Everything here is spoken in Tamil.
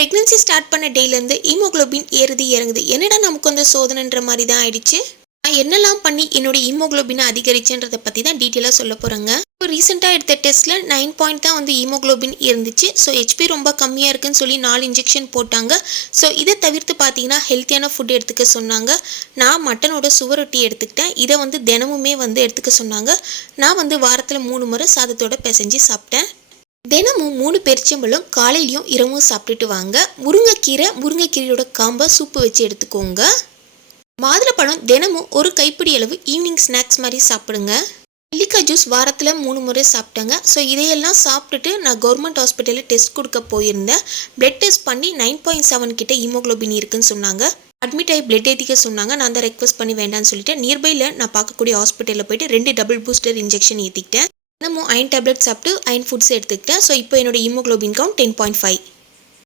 ப்ரெக்னன்சி ஸ்டார்ட் பண்ண டேலேருந்து ஹீமோக்ளோபின் ஏறுது இறங்குது. என்னடா நமக்கு வந்து சோதனைன்ற மாதிரி தான் ஆயிடுச்சு? நான் என்னெல்லாம் பண்ணி என்னோட ஹீமோக்ளோபினை அதிகரிச்சுன்றதை பற்றி தான் டீட்டெயிலாக சொல்ல போகிறேங்க இப்போ ரீசெண்டாக எடுத்த டெஸ்ட்டில் நைன் பாயிண்ட் தான் வந்து ஹீமோக்ளோபின் இருந்துச்சு. ஸோ ஹெச்பி ரொம்ப கம்மியாக இருக்குன்னு சொல்லி நாலு இன்ஜெக்ஷன் போட்டாங்க. ஸோ இதை தவிர்த்து பார்த்தீங்கன்னா ஹெல்த்தியான ஃபுட் எடுத்துக்க சொன்னாங்க. நான் மட்டனோட சுவரொட்டி எடுத்துக்கிட்டேன். இதை வந்து தினமுமே வந்து எடுத்துக்க சொன்னாங்க. நான் வந்து வாரத்தில் மூணு முறை சாதத்தோட பிசைஞ்சு சாப்பிட்டேன். தினமும் மூணு பெருச்சம்பழம் காலையிலையும் இரவும் சாப்பிட்டுட்டு வாங்க. முருங்கைக்கீரை முருங்கைக்கீரையோட காம்பை சூப்பு வச்சு எடுத்துக்கோங்க. மாதுளப்பழம் தினமும் ஒரு கைப்பிடி அளவு ஈவினிங் ஸ்நாக்ஸ் மாதிரி சாப்பிடுங்க. நெல்லிக்காய் ஜூஸ் வாரத்தில் மூணு முறை சாப்பிட்டாங்க. ஸோ இதையெல்லாம் சாப்பிட்டுட்டு நான் கவர்மெண்ட் ஹாஸ்பிட்டலில் டெஸ்ட் கொடுக்க போயிருந்தேன். பிளட் டெஸ்ட் பண்ணி நைன் பாயிண்ட் செவன் கிட்ட ஹீமோக்ளோபின் இருக்குன்னு சொன்னாங்க. அட்மிட் ஆகி பிளட் ஏற்றிக்க சொன்னாங்க. நான் தான் ரெக்வஸ்ட் பண்ணி வேண்டாம்னு சொல்லிட்டு நியர்பையில் நான் பார்க்கக்கூடிய ஹாஸ்பிட்டலில் போயிட்டு ரெண்டு டபுள் பூஸ்டர் இன்ஜெக்ஷன் ஏற்றிக்கிட்டேன் தினமும் அயன் டேப்லெட் சாப்பிட்டு அயன் ஃபுட்ஸ் எடுத்துக்கிட்டேன். ஸோ இப்போ என்னோட haemoglobin count ten point five